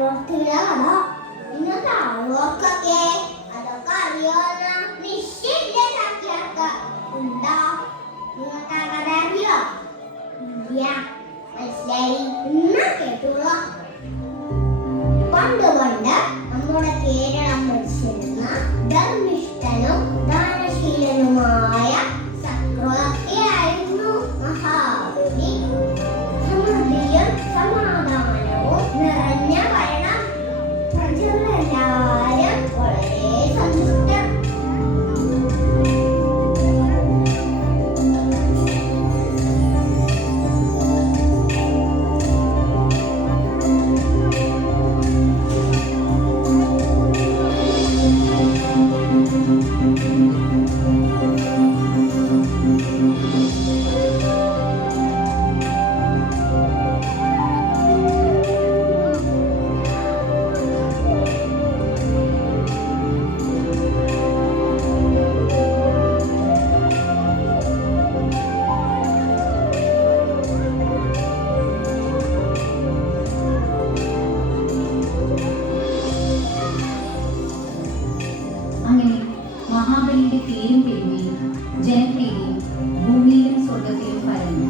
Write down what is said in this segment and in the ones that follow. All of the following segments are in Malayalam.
ചക്രവർത്തികളാണോ നിങ്ങൾക്ക് ആളുകൾക്കൊക്കെ അതൊക്കെ അറിയാവുന്ന നിശ്ചയില്ലാക്കിയാക്ക ഉണ്ടോ? നിങ്ങൾക്ക് ആ കഥ അറിയോ? ഇല്ല, മനസ്സിലായി. എന്നാ കേട്ടുള്ളൂ. പണ്ട് പണ്ട് നമ്മുടെ കേരളം ഭരിച്ചിരുന്ന ധർമ്മിഷ്ഠനും ദാനശീലനുമായ ചക്രവർത്തിയായിരുന്നു മഹാബലി. സമൃദ്ധിയും സമാധാനവും നിറഞ്ഞ ഭരണം. പ്രജകളെല്ലാവരും വളരെ സന്തുഷ്ടർ. അങ്ങനെ മഹാബലിയുടെ പേരും പെരുമയും ജനപ്രീതിയും ഭൂമിയിലും സ്വർഗത്തിലും പരന്നു.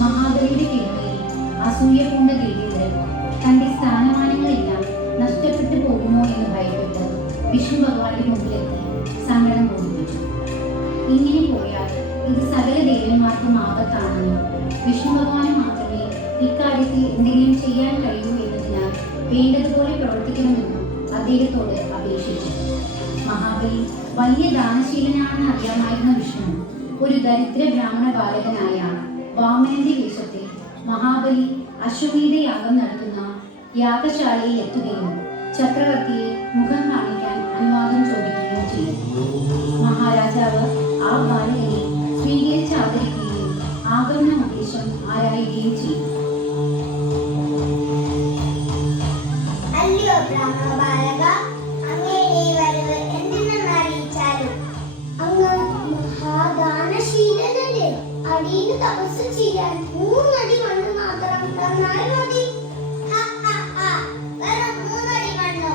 മഹാബലിയുടെ പെരുമയിൽ അസൂയ പൂണ്ട ദേവീന്ദ്രൻ തന്റെ സ്ഥാനമാനങ്ങളെല്ലാം നഷ്ടപ്പെട്ടു പോകുമോ എന്ന് ഭയപ്പെട്ട് വിഷ്ണു ഭഗവാന്റെ മുമ്പിലെത്തി സങ്കടം ബോധിപ്പിച്ചു. ഇങ്ങനെ പോയാൽ ഇത് സകല ദേവന്മാർക്കും ആപത്താണെന്നും വിഷ്ണു ഭഗവാന് മാത്രമേ ഇക്കാര്യത്തിൽ എന്തെങ്കിലും ചെയ്യാൻ കഴിയൂ എന്നതിനാൽ വേണ്ടതുപോലെ പ്രവർത്തിക്കണമെന്നും അദ്ദേഹത്തോട് അപേക്ഷിച്ചു. മഹാബലി വലിയ ദാനശീലനാണെന്ന് അറിയാമായിരുന്ന വിഷ്ണു ഒരു ദരിദ്ര ബ്രാഹ്മണ ബാലകനായ വാമനന്റെ വേഷത്തിൽ മഹാബലി അശ്വമേധയാഗം നടത്തുന്ന യാഗശാലയിൽ എത്തുകയും ചക്രവർത്തിയെ മുഖം കാണിക്കാൻ അനുവാദം ചോദിക്കുകയും ചെയ്തു. മഹാരാജാവ് ആ ബാലകനെ സ്വീകരിച്ച് ആദരിക്കുകയും ആഗമന ഉദ്ദേശം ആരായുകയും ചെയ്തു. അല്ലയോ ബ്രാഹ്മണ ബാലക, അങ്ങയുടെ വരവ് എന്തിനെന്ന് അറിയിച്ചാലും. അങ്ങ് മഹാദാനശീലനല്ലേ? അടിയിൽ തപസ് ചെയ്യാൻ 3 അടി മണ്ണ് മാത്രം തന്നാൽ മതി. വെറും 3 അടി മണ്ണോ?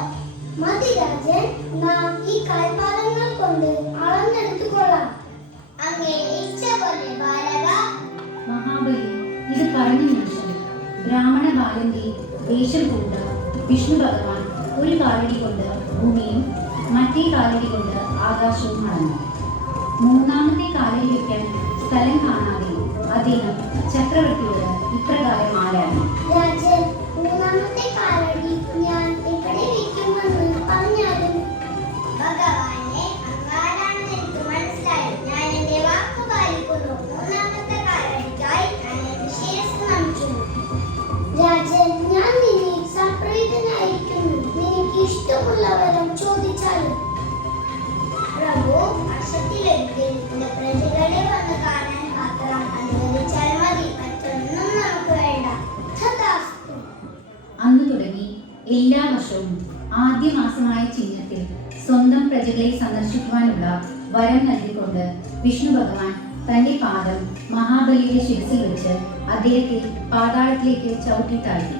മതി രാജൻ, നാം ഈ കാൽപാദങ്ങൾ കൊണ്ട് അളന്നെടുത്തുകൊള്ളാം. അങ്ങയുടെ ഇച്ഛ പോലെ ബാലക. മഹാബലി ഇത് പറഞ്ഞ നിമിഷം ബ്രാഹ്മണ ബാലന്റെ വേഷം കൊണ്ട് വിഷ്ണു ഭഗവാൻ ഒരു കാലടി കൊണ്ട് ഭൂമിയും മറ്റേ കാലടി കൊണ്ട് ആകാശവും അളന്നു. 3ാമത്തെ കാലടി വയ്ക്കാൻ സ്ഥലം കാണാതെ അദ്ദേഹം ചക്രവർത്തിയോട് ഇപ്രകാരം ആരാഞ്ഞു. രാജൻ, 3ാമത്തെ കാലടി ഞാൻ എവിടെ വയ്ക്കുമെന്ന് പറഞ്ഞാലും. ഭഗവാനെ, അങ്ങാരാണെന്ന് എനിക്ക് മനസ്സിലായി. ഞാൻ എന്റെ വാക്ക് പാലിക്കുന്നു. 3ാമത്തെ കാലടിക്കായി ഞാൻ എന്റെ ശിരസ്സ് നമിക്കുന്നു. രാജൻ, ഞാൻ നിന്നെ സംപ്രീതനായിരിക്കുന്നു. നിനക്ക് ഇഷ്ടമുള്ള വരം ചോദിച്ചാലും. പ്രഭു, വർഷത്തിലൊരിക്കൽ എന്റെ പ്രജകളെ വന്ന് കാണാൻ മാത്രം അനുവദിച്ചാൽ മതി. മറ്റൊന്നും നമുക്ക് വേണ്ട. തഥാസ്തു. അന്നു തുടങ്ങി എല്ലാ വർഷവും ആദ്യ മാസമായ ചിങ്ങത്തിൽ സ്വന്തം പ്രജകളെ സന്ദർശിക്കുവാനുള്ള വരം നൽകിക്കൊണ്ട് വിഷ്ണു ഭഗവാൻ തന്റെ പാദം മഹാബലിയുടെ ശിരസിൽ വെച്ച് അദ്ദേഹത്തെ പാതാളത്തിലേക്ക് ചവിട്ടി താഴ്ത്തി.